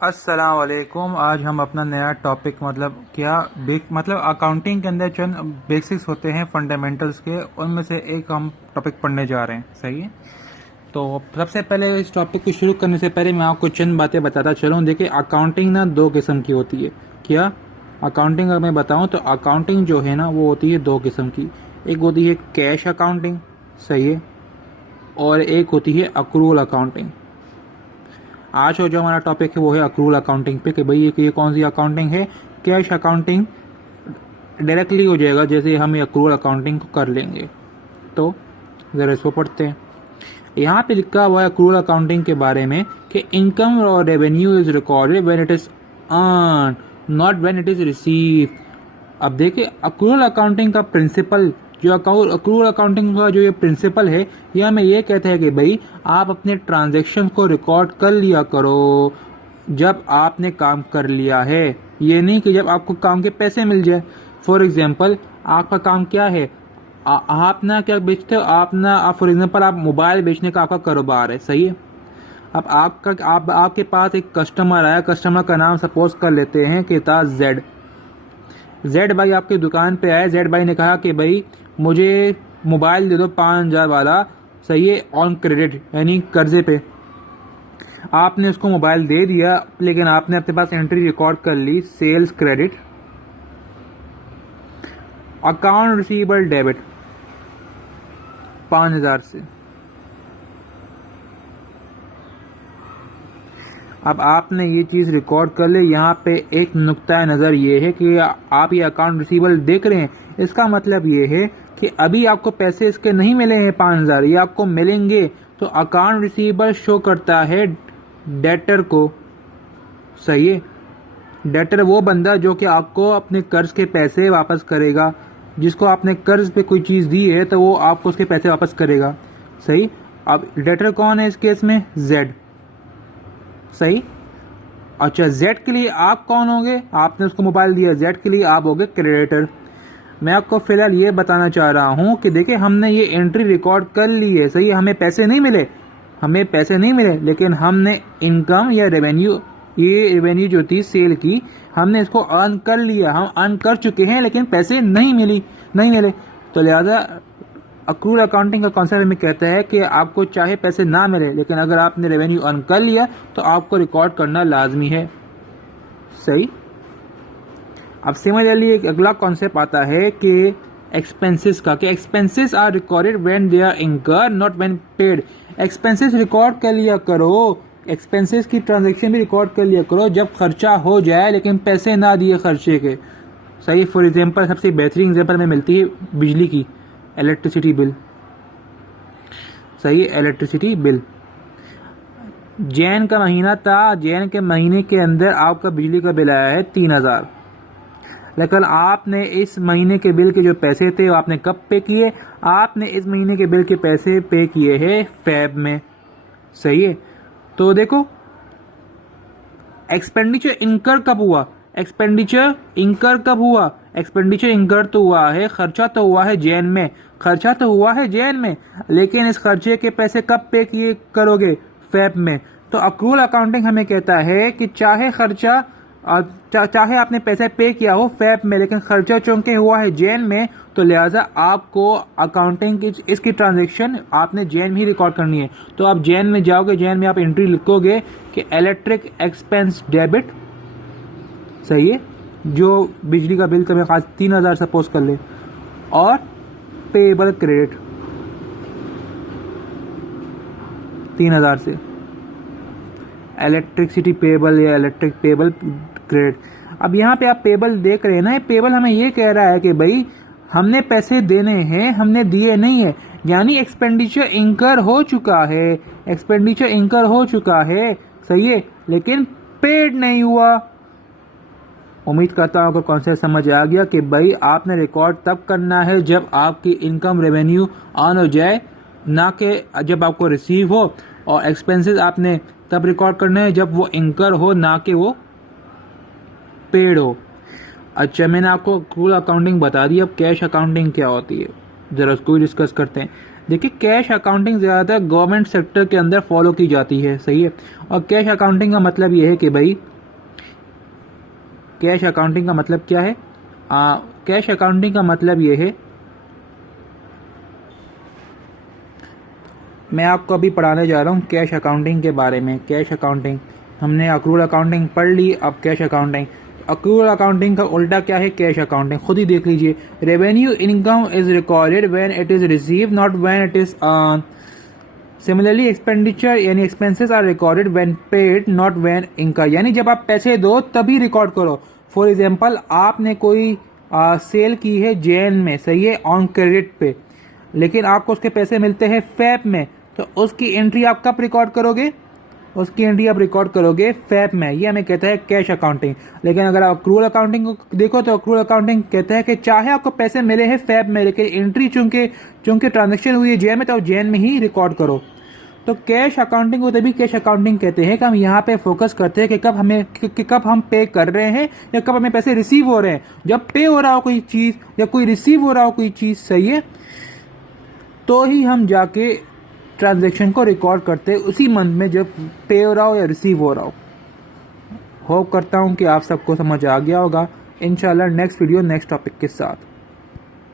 अस्सलाम वालेकुम। आज हम अपना नया टॉपिक मतलब अकाउंटिंग के अंदर चंद बेसिक्स होते हैं फंडामेंटल्स के, उनमें से एक हम टॉपिक पढ़ने जा रहे हैं। सही है। तो सबसे पहले इस टॉपिक को शुरू करने से पहले मैं आपको चंद बातें बताता चलूँ। देखिए, अकाउंटिंग ना दो किस्म की होती है। क्या अकाउंटिंग अगर मैं बताऊँ तो अकाउंटिंग जो है ना वो होती है दो किस्म की। एक होती है कैश अकाउंटिंग, सही है, और एक होती है अक्रूवल अकाउंटिंग। आज जो हमारा टॉपिक है वो है अक्रूवल अकाउंटिंग पे, कि भाई ये कौन सी अकाउंटिंग है। कैश अकाउंटिंग डायरेक्टली हो जाएगा जैसे हम ये अक्रूवल अकाउंटिंग को कर लेंगे। तो ज़रा इसको पढ़ते हैं। यहाँ पे लिखा हुआ है अक्रूवल अकाउंटिंग के बारे में कि इनकम और revenue is recorded when it is earn, not when it is receive. अब देखिए, अक्रूवल अकाउंटिंग का प्रिंसिपल जो अक्रूवल अकाउंटिंग का जो ये प्रिंसिपल है, ये हमें ये कहता है कि भाई आप अपने ट्रांजैक्शन को रिकॉर्ड कर लिया करो जब आपने काम कर लिया है। ये नहीं कि जब आपको काम के पैसे मिल जाए। फॉर एग्जांपल, आपका काम क्या है, आप ना क्या बेचते हो, आप फॉर एग्जांपल आप मोबाइल बेचने का आपका कारोबार है, सही है। अब आपके पास एक कस्टमर आया, कस्टमर का नाम सपोज कर लेते हैं कि था जेड भाई आपकी दुकान पे आए। जेड भाई ने कहा कि भाई मुझे मोबाइल दे दो 5,000 वाला, सही है, ऑन क्रेडिट यानी कर्जे पे। आपने उसको मोबाइल दे दिया, लेकिन आपने अपने पास एंट्री रिकॉर्ड कर ली, sales credit, account receivable debit 5,000 से। अब आपने ये चीज़ रिकॉर्ड कर ली। यहाँ पे एक नुक्ता नज़र ये है कि आप ये अकाउंट रिसीवेबल देख रहे हैं, इसका मतलब ये है कि अभी आपको पैसे इसके नहीं मिले हैं 5,000, ये आपको मिलेंगे। तो अकाउंट रिसीवेबल शो करता है डेटर को, सही है। डेटर वो बंदा जो कि आपको अपने कर्ज के पैसे वापस करेगा, जिसको आपने कर्ज पे कोई चीज़ दी है तो वो आपको उसके पैसे वापस करेगा, सही। अब डेटर कौन है इस केस में, जेड, सही। अच्छा, जेड के लिए आप कौन होंगे, आपने उसको मोबाइल दिया, जेड के लिए आप होंगे क्रेडिटर। मैं आपको फिलहाल ये बताना चाह रहा हूँ कि देखिए, हमने ये एंट्री रिकॉर्ड कर ली है, सही। हमें पैसे नहीं मिले, लेकिन हमने इनकम या रेवेन्यू, ये रेवेन्यू जो थी सेल की, हमने इसको अर्न कर लिया, हम अर्न कर चुके हैं, लेकिन पैसे नहीं मिले। तो लिहाजा अक्रूवल अकाउंटिंग का कॉन्सेप्ट हमें कहता है कि आपको चाहे पैसे ना मिले, लेकिन अगर आपने रेवेन्यू अर्न कर लिया तो आपको रिकॉर्ड करना लाजमी है, सही। अब सिमिलरली एक अगला कॉन्सेप्ट आता है कि एक्सपेंसेस का, कि expenses are recorded when they are incurred, not when paid. Expenses record कर लिया करो, एक्सपेंसेस की ट्रांजैक्शन भी रिकॉर्ड कर लिया करो जब खर्चा हो जाए लेकिन पैसे ना दिए खर्चे के, सही। फॉर एग्जांपल, सबसे बेहतरीन एग्जांपल में मिलती है बिजली की, इलेक्ट्रिसिटी बिल, सही। इलेक्ट्रिसिटी बिल जैन का महीना था, जैन के महीने के अंदर आपका बिजली का बिल आया है 3,000, लेकिन आपने इस महीने के बिल के जो पैसे थे वो आपने कब पे किए, आपने इस महीने के बिल के पैसे पे किए हैं फेब में, सही है। तो देखो, एक्सपेंडिचर इनकर कब हुआ, एक्सपेंडिचर इंकर तो हुआ है, खर्चा तो हुआ है जैन में, लेकिन इस खर्चे के पैसे कब पे किए करोगे, फेब में। तो अक्रूवल अकाउंटिंग हमें कहता है कि चाहे आपने पैसे पे किया हो फेब में, लेकिन खर्चा चूंकि हुआ है जैन में, तो लिहाजा आपको अकाउंटिंग की इसकी ट्रांजैक्शन आपने जैन में ही रिकॉर्ड करनी है। तो आप जैन में जाओगे, जैन में आप एंट्री लिखोगे कि इलेक्ट्रिक एक्सपेंस डेबिट, सही है, जो बिजली का बिल कभी खास 3,000 सपोज कर ले, और पेएबल क्रेडिट 3,000 से, इलेक्ट्रिसिटी पेएबल या इलेक्ट्रिक पेएबल क्रेडिट। अब यहाँ पे आप पेएबल देख रहे हैं ना, पेएबल हमें ये कह रहा है कि भाई हमने पैसे देने हैं, हमने दिए नहीं है, यानी एक्सपेंडिचर इंकर हो चुका है, सही है, लेकिन पेड नहीं हुआ। उम्मीद करता हूँ कि कॉन्सेप्ट समझ आ गया कि भाई आपने रिकॉर्ड तब करना है जब आपकी इनकम रेवेन्यू ऑन हो जाए, ना कि जब आपको रिसीव हो, और एक्सपेंसेस आपने तब रिकॉर्ड करना है जब वो इनकर हो, ना कि वो पेड हो। अच्छा, मैंने आपको अक्रूवल अकाउंटिंग बता दी, अब कैश अकाउंटिंग क्या होती है ज़रा उसको भी डिस्कस करते हैं। देखिए कैश अकाउंटिंग ज़्यादातर गवर्नमेंट सेक्टर के अंदर फॉलो की जाती है, सही है। और कैश अकाउंटिंग का मतलब ये है कि भाई कैश अकाउंटिंग का मतलब क्या है? कैश अकाउंटिंग का मतलब ये है, मैं आपको अभी पढ़ाने जा रहा हूँ कैश अकाउंटिंग के बारे में। कैश अकाउंटिंग हमने अक्रूवल अकाउंटिंग पढ़ ली, अब कैश अकाउंटिंग। अक्रूवल अकाउंटिंग का उल्टा क्या है? Cash accounting. खुद ही देख लीजिए, revenue income is recorded when it is receive, not when it is earn. Similarly expenditure यानी expenses are recorded when paid, not when incur. यानी जब आप पैसे दो तभी रिकॉर्ड करो। फॉर एग्जांपल आपने कोई सेल की है जैन में, सही है, ऑन क्रेडिट पे, लेकिन आपको उसके पैसे मिलते हैं फैब में, तो उसकी एंट्री आप कब रिकॉर्ड करोगे? उसकी एंट्री आप रिकॉर्ड करोगे फैब में। ये हमें कहता है कैश अकाउंटिंग। लेकिन अगर आप अक्रूवल अकाउंटिंग को देखो तो अक्रूवल अकाउंटिंग कहता है कि चाहे आपको पैसे मिले हैं फैब में, लेकिन एंट्री चूंकि ट्रांजेक्शन हुई है जैन में, तो जैन में ही रिकॉर्ड करो। तो कैश अकाउंटिंग को तभी कैश अकाउंटिंग कहते हैं कि हम यहाँ पे फोकस करते हैं कि कब हम पे कर रहे हैं या कब हमें पैसे रिसीव हो रहे हैं। जब पे हो रहा हो कोई चीज़ या कोई रिसीव हो रहा हो कोई चीज़, सही है, तो ही हम जाके ट्रांजैक्शन को रिकॉर्ड करते हैं उसी मंथ में जब पे हो रहा हो या रिसीव हो रहा हो। होप करता हूँ कि आप सबको समझ आ गया होगा। इंशाल्लाह नेक्स्ट वीडियो नेक्स्ट टॉपिक के साथ।